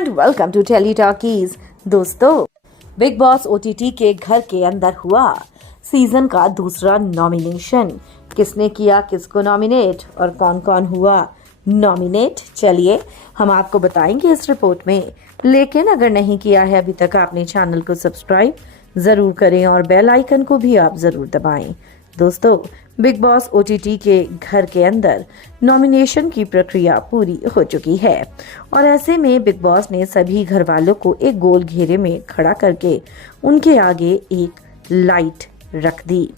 And welcome to Tele Talkies. दोस्तों, Bigg Boss OTT के घर के अंदर हुआ सीजन का दूसरा नॉमिनेशन। किसने किया किसको नॉमिनेट और कौन कौन हुआ नॉमिनेट, चलिए हम आपको बताएंगे इस रिपोर्ट में। लेकिन अगर नहीं किया है अभी तक आपने चैनल को सब्सक्राइब जरूर करें और बेल आइकन को भी आप जरूर दबाएं। दोस्तों, बिग बॉस ओटीटी के घर के अंदर नॉमिनेशन की प्रक्रिया पूरी हो चुकी है और ऐसे में बिग बॉस ने सभी घर वालों को एक गोल घेरे में खड़ा करके उनके आगे एक लाइट रख दी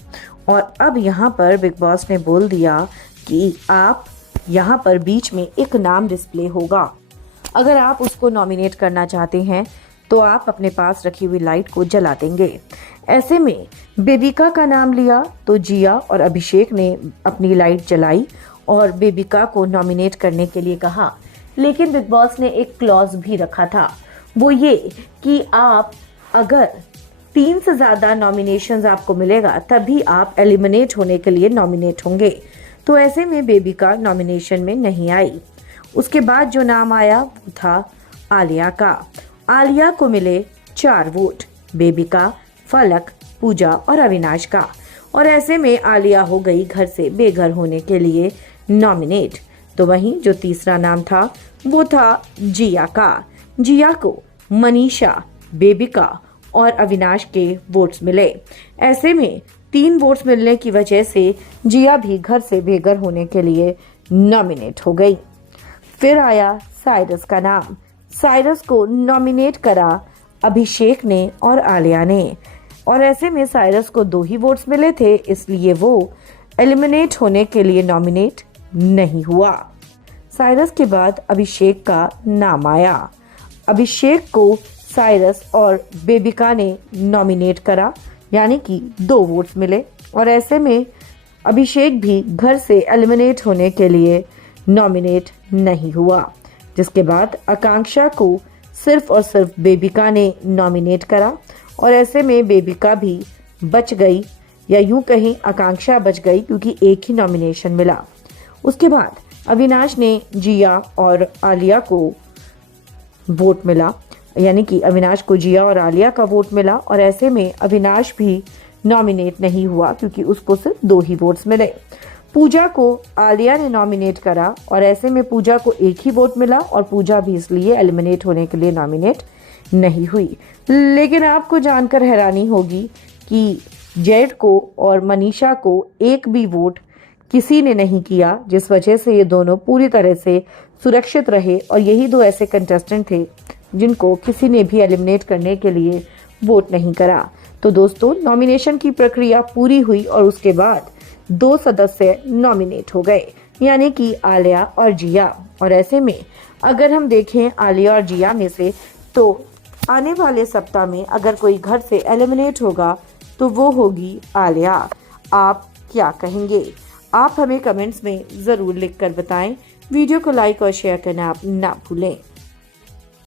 और अब यहाँ पर बिग बॉस ने बोल दिया कि आप यहाँ पर बीच में एक नाम डिस्प्ले होगा। अगर आप उसको नॉमिनेट करना चाहते हैं तो आप अपने पास रखी हुई लाइट को जला देंगे। ऐसे में बेबिका का नाम लिया तो जिया और अभिषेक ने अपनी लाइट जलाई और बेबिका को नॉमिनेट करने के लिए कहा। लेकिन बिग बॉस ने एक क्लॉज भी रखा था, वो ये कि आप अगर 3 से ज्यादा नॉमिनेशंस आपको मिलेगा तभी आप एलिमिनेट होने के लिए नॉमिनेट होंगे। तो ऐसे में बेबिका नॉमिनेशन में नहीं आई। उसके बाद जो नाम आया वो था आलिया का। आलिया को मिले 4 वोट, बेबिका, फलक, पूजा और अविनाश का। और ऐसे में आलिया हो गई घर से बेघर होने के लिए नॉमिनेट। तो वहीं जो तीसरा नाम था वो था जिया का। जिया को मनीषा, बेबिका और अविनाश के वोट्स मिले। ऐसे में 3 वोट्स मिलने की वजह से जिया भी घर से बेघर होने के लिए नॉमिनेट हो गई। फिर आया साइरस का नाम। साइरस को नॉमिनेट करा अभिषेक ने और आलिया ने और ऐसे में साइरस को 2 ही वोट्स मिले थे, इसलिए वो एलिमिनेट होने के लिए नॉमिनेट नहीं हुआ। साइरस के बाद अभिषेक का नाम आया। अभिषेक को साइरस और बेबिका ने नॉमिनेट करा, यानी कि 2 वोट्स मिले और ऐसे में अभिषेक भी घर से एलिमिनेट होने के लिए नॉमिनेट नहीं हुआ। जिसके बाद आकांक्षा को सिर्फ और सिर्फ बेबिका ने नॉमिनेट करा और ऐसे में बेबिका भी बच गई, या यूं कहीं आकांक्षा बच गई क्योंकि एक ही नॉमिनेशन मिला। उसके बाद अविनाश ने जिया और आलिया को वोट मिला, यानी कि अविनाश को जिया और आलिया का वोट मिला और ऐसे में अविनाश भी नॉमिनेट नहीं हुआ क्योंकि उसको सिर्फ 2 ही वोट्स मिले। पूजा को आलिया ने नॉमिनेट करा और ऐसे में पूजा को 1 ही वोट मिला और पूजा भी इसलिए एलिमिनेट होने के लिए नॉमिनेट नहीं हुई। लेकिन आपको जानकर हैरानी होगी कि जेड को और मनीषा को 1 भी वोट किसी ने नहीं किया, जिस वजह से ये दोनों पूरी तरह से सुरक्षित रहे और यही 2 ऐसे कंटेस्टेंट थे जिनको किसी ने भी एलिमिनेट करने के लिए वोट नहीं करा। तो दोस्तों, नॉमिनेशन की प्रक्रिया पूरी हुई और उसके बाद 2 सदस्य नॉमिनेट हो गए, यानी कि आलिया और जिया। और ऐसे में अगर हम देखें आलिया और जिया में से, तो आने वाले सप्ताह में अगर कोई घर से एलिमिनेट होगा तो वो होगी आलिया। आप क्या कहेंगे? आप हमें कमेंट्स में ज़रूर लिखकर बताएं। वीडियो को लाइक और शेयर करना आप ना भूलें।